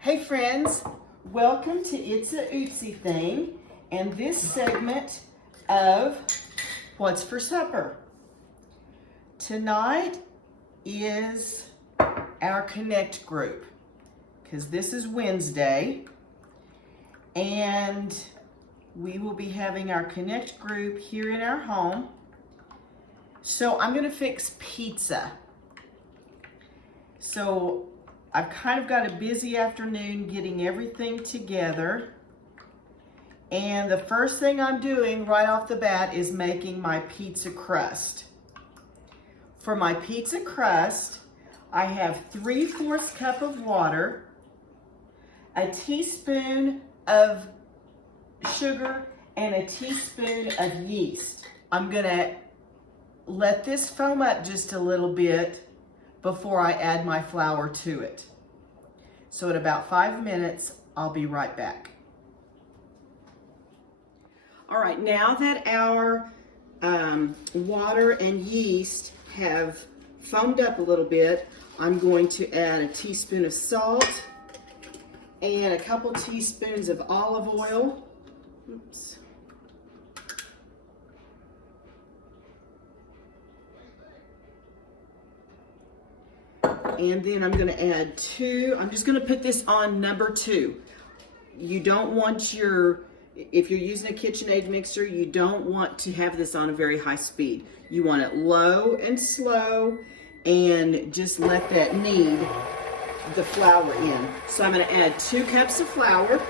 Hey friends, welcome to It's a Ootsy Thing and this segment of What's for Supper. Tonight is our Connect group because this is Wednesday and we will be having our Connect group here in our home. So I'm gonna fix pizza. So I've kind of got a busy afternoon getting everything together. And the first thing I'm doing right off the bat is making my pizza crust. For my pizza crust, I have 3/4 cup of water, a teaspoon of sugar, and a teaspoon of yeast. I'm gonna let this foam up just a little bit before I add my flour to it. So in about 5 minutes, I'll be right back. All right, now that our water and yeast have foamed up a little bit, I'm going to add a teaspoon of salt and a couple teaspoons of olive oil. Oops. And then I'm gonna add I'm just gonna put this on number 2. You don't want if you're using a KitchenAid mixer, you don't want to have this on a very high speed. You want it low and slow and just let that knead the flour in. So I'm gonna add 2 cups of flour.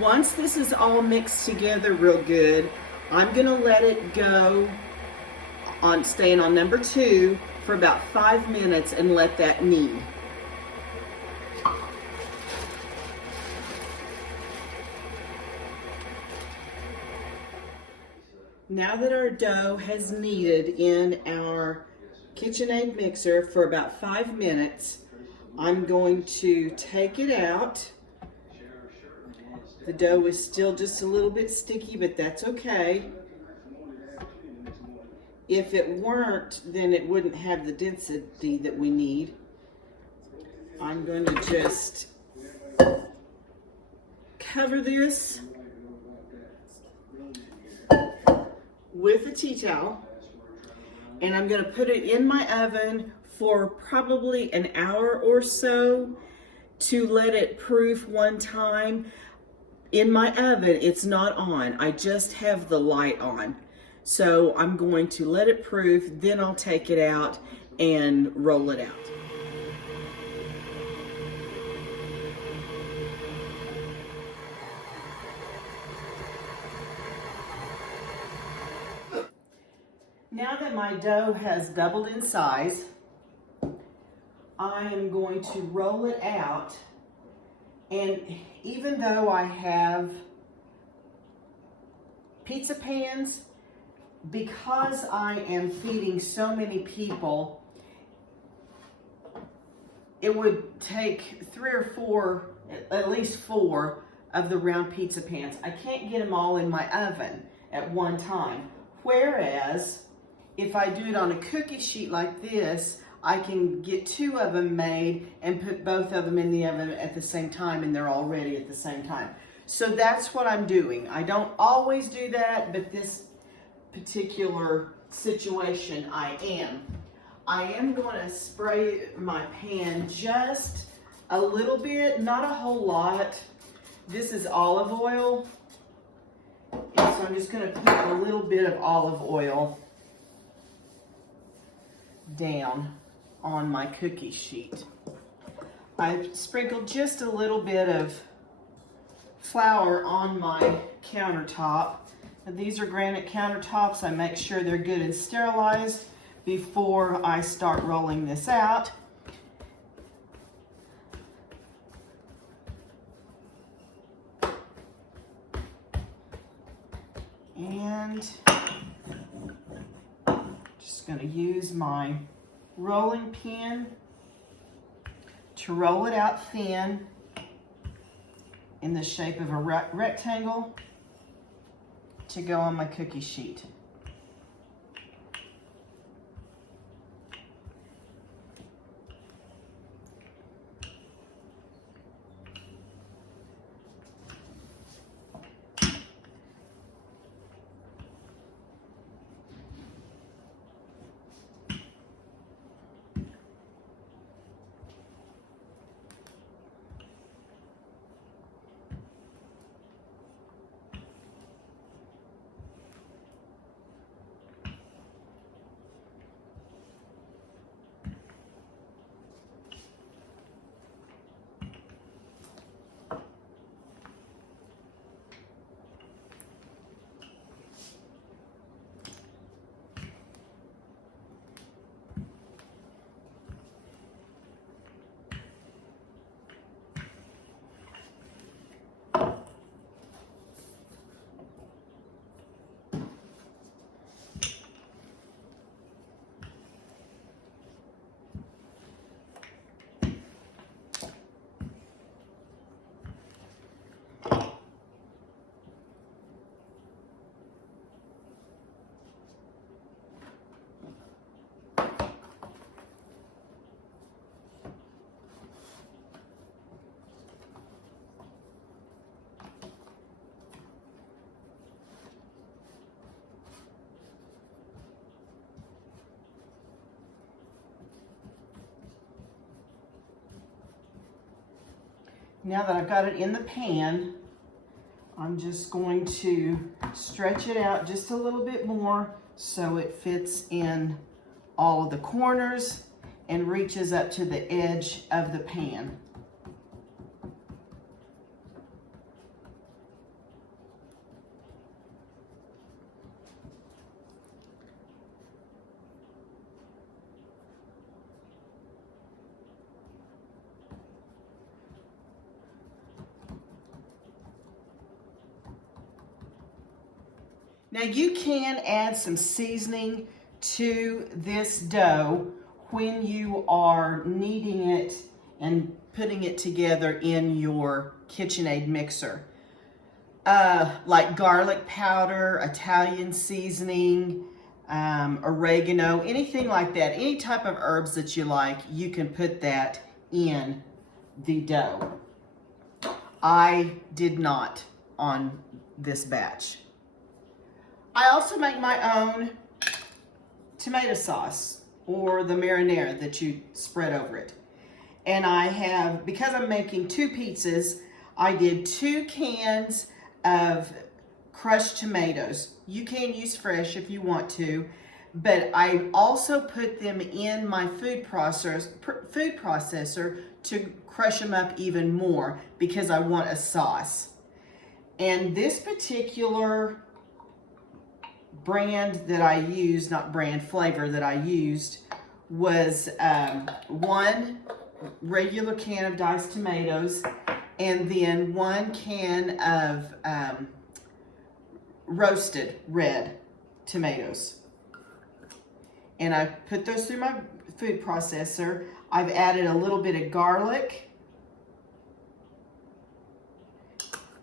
Once this is all mixed together real good, I'm gonna let it go on staying on number 2 for about 5 minutes and let that knead. Now that our dough has kneaded in our KitchenAid mixer for about 5 minutes, I'm going to take it out. The dough is still just a little bit sticky, but that's okay. If it weren't, then it wouldn't have the density that we need. I'm going to just cover this with a tea towel, and I'm going to put it in my oven for probably an hour or so to let it proof one time. In my oven, it's not on. I just have the light on. So I'm going to let it proof, then I'll take it out and roll it out. Now that my dough has doubled in size, I am going to roll it out. And even though I have pizza pans, because I am feeding so many people, it would take 3 or 4, at least 4 of the round pizza pans. I can't get them all in my oven at one time. Whereas, if I do it on a cookie sheet like this, I can get 2 of them made and put both of them in the oven at the same time, and they're all ready at the same time. So that's what I'm doing. I don't always do that, but this particular situation I am. I am going to spray my pan just a little bit, not a whole lot. This is olive oil, and so I'm just going to put a little bit of olive oil down on my cookie sheet. I sprinkled just a little bit of flour on my countertop. Now, these are granite countertops. I make sure they're good and sterilized before I start rolling this out. And just going to use my rolling pin to roll it out thin in the shape of a rectangle to go on my cookie sheet. Now that I've got it in the pan, I'm just going to stretch it out just a little bit more so it fits in all of the corners and reaches up to the edge of the pan. Now you can add some seasoning to this dough when you are kneading it and putting it together in your KitchenAid mixer. Like garlic powder, Italian seasoning, oregano, anything like that. Any type of herbs that you like, you can put that in the dough. I did not on this batch. I also make my own tomato sauce or the marinara that you spread over it. And I have, because I'm making 2 pizzas, I did 2 cans of crushed tomatoes. You can use fresh if you want to, but I also put them in my food processor to crush them up even more because I want a sauce. And this particular brand that I used, not brand, flavor that I used, was 1 regular can of diced tomatoes and then 1 can of roasted red tomatoes. And I put those through my food processor. I've added a little bit of garlic,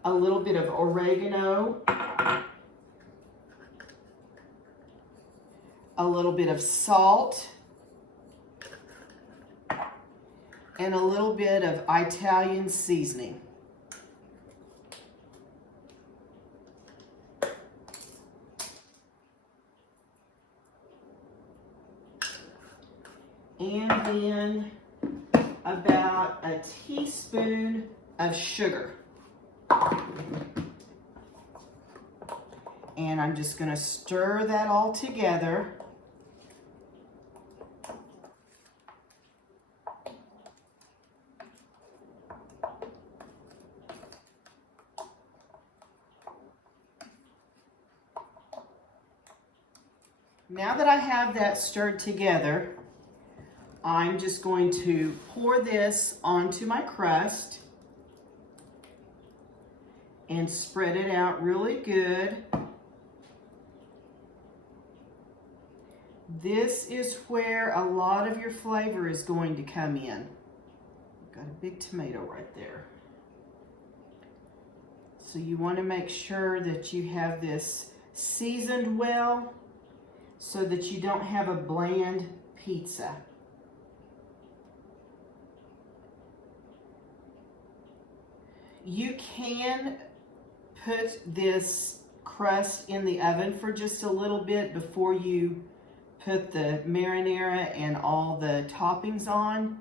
a little bit of oregano, a little bit of salt, and a little bit of Italian seasoning. And then about a teaspoon of sugar. And I'm just going to stir that all together. Now that I have that stirred together, I'm just going to pour this onto my crust and spread it out really good. This is where a lot of your flavor is going to come in. got a big tomato right there. So you want to make sure that you have this seasoned well so that you don't have a bland pizza. You can put this crust in the oven for just a little bit before you put the marinara and all the toppings on.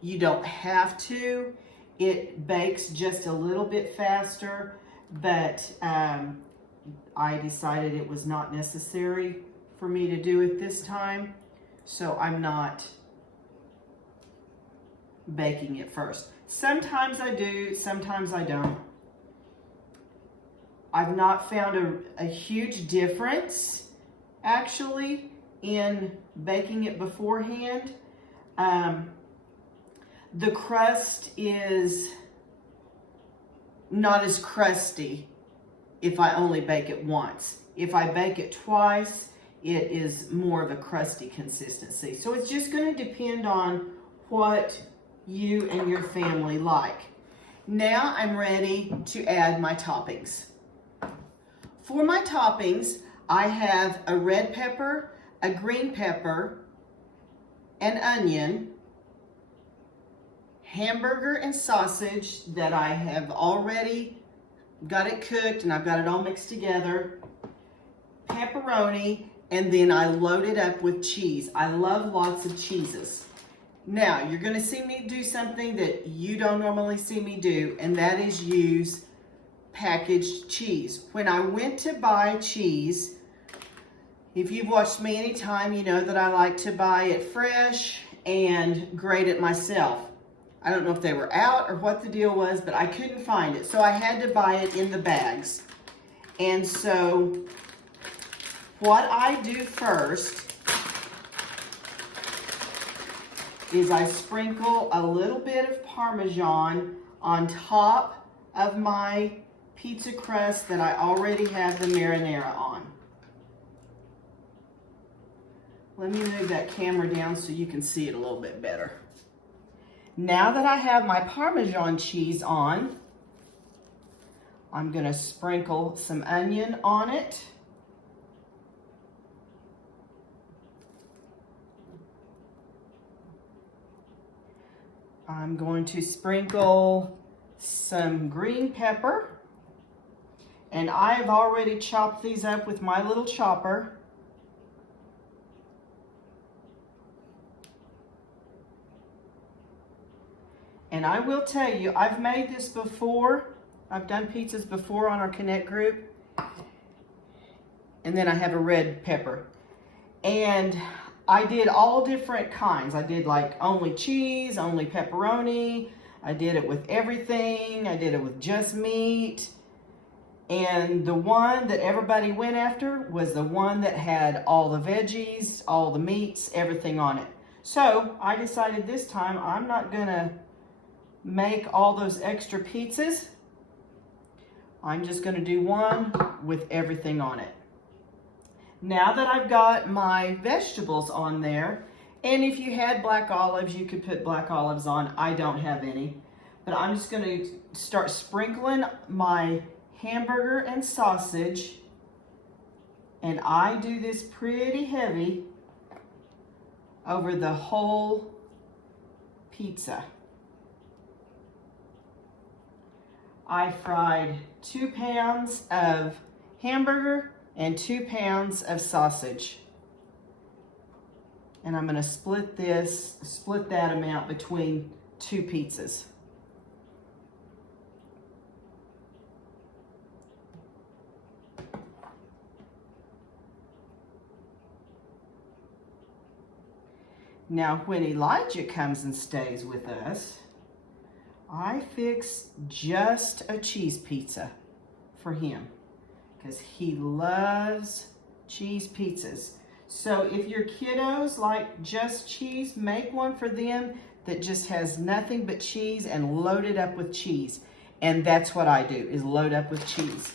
You don't have to. It bakes just a little bit faster, but I decided it was not necessary for me to do it this time, so I'm not baking it first. Sometimes I do, sometimes I don't. I've not found a huge difference, actually, in baking it beforehand. The crust is not as crusty if I only bake it once. If I bake it twice, it is more of a crusty consistency. So it's just going to depend on what you and your family like. Now I'm ready to add my toppings. For my toppings, I have a red pepper, a green pepper, an onion, hamburger and sausage that I have already got it cooked and I've got it all mixed together, pepperoni, and then I load it up with cheese. I love lots of cheeses. Now, you're going to see me do something that you don't normally see me do, and that is use packaged cheese. When I went to buy cheese, if you've watched me anytime, you know that I like to buy it fresh and grate it myself. I don't know if they were out or what the deal was, but I couldn't find it. So I had to buy it in the bags. And so what I do first is I sprinkle a little bit of Parmesan on top of my pizza crust that I already have the marinara on. Let me move that camera down so you can see it a little bit better. Now that I have my Parmesan cheese on, I'm going to sprinkle some onion on it. I'm going to sprinkle some green pepper, and I've already chopped these up with my little chopper. And I will tell you, I've made this before. I've done pizzas before on our Connect group. And then I have a red pepper. And I did all different kinds. I did like only cheese, only pepperoni. I did it with everything. I did it with just meat. And the one that everybody went after was the one that had all the veggies, all the meats, everything on it. So I decided this time I'm not gonna make all those extra pizzas. I'm just gonna do one with everything on it. Now that I've got my vegetables on there, and if you had black olives, you could put black olives on. I don't have any, but I'm just gonna start sprinkling my hamburger and sausage, and I do this pretty heavy over the whole pizza. I fried 2 pounds of hamburger and 2 pounds of sausage. And I'm gonna split that amount between 2 pizzas. Now, when Elijah comes and stays with us, I fix just a cheese pizza for him because he loves cheese pizzas. So if your kiddos like just cheese, make one for them that just has nothing but cheese and load it up with cheese. And that's what I do, is load up with cheese.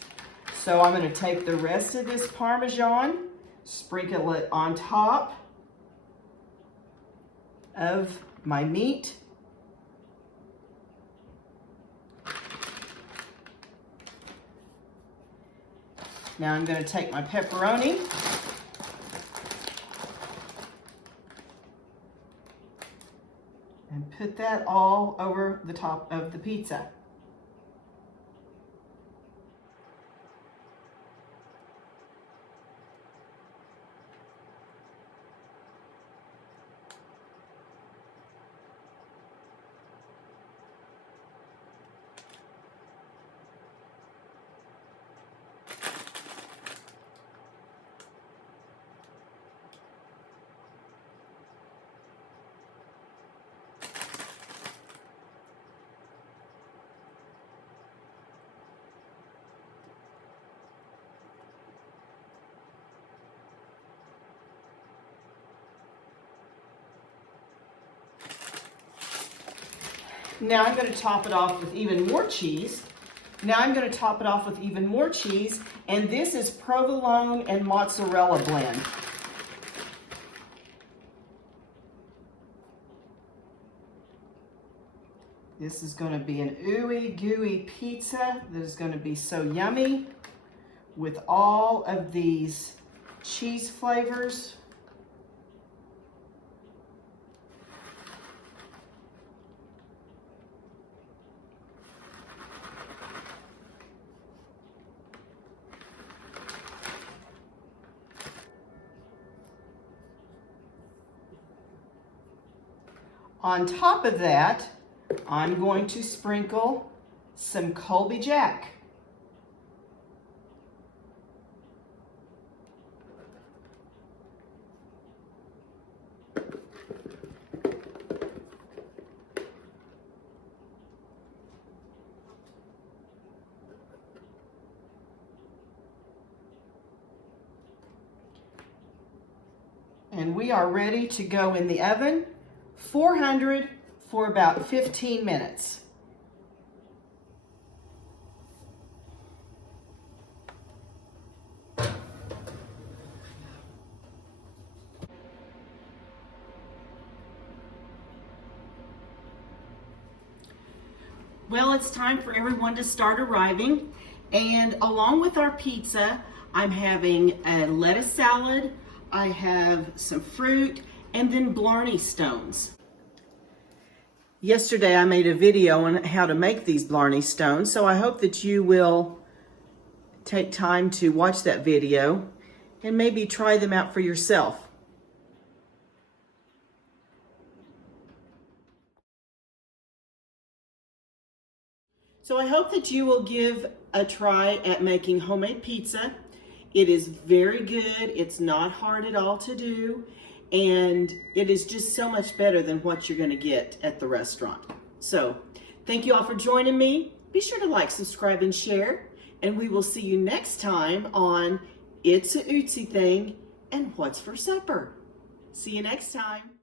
So I'm gonna take the rest of this Parmesan, sprinkle it on top of my meat, Now I'm going to take my pepperoni and put that all over the top of the pizza. Now I'm going to top it off with even more cheese. And this is provolone and mozzarella blend. This is going to be an ooey gooey pizza that is going to be so yummy with all of these cheese flavors. On top of that, I'm going to sprinkle some Colby Jack. And we are ready to go in the oven, 400 for about 15 minutes. Well, it's time for everyone to start arriving. And along with our pizza, I'm having a lettuce salad, I have some fruit, and then Blarney Stones. Yesterday I made a video on how to make these Blarney Stones, so I hope that you will take time to watch that video and maybe try them out for yourself. So I hope that you will give a try at making homemade pizza. It is very good, it's not hard at all to do, and it is just so much better than what you're gonna get at the restaurant. So, thank you all for joining me. Be sure to like, subscribe, and share, and we will see you next time on It's a Ootsy Thing and What's for Supper. See you next time.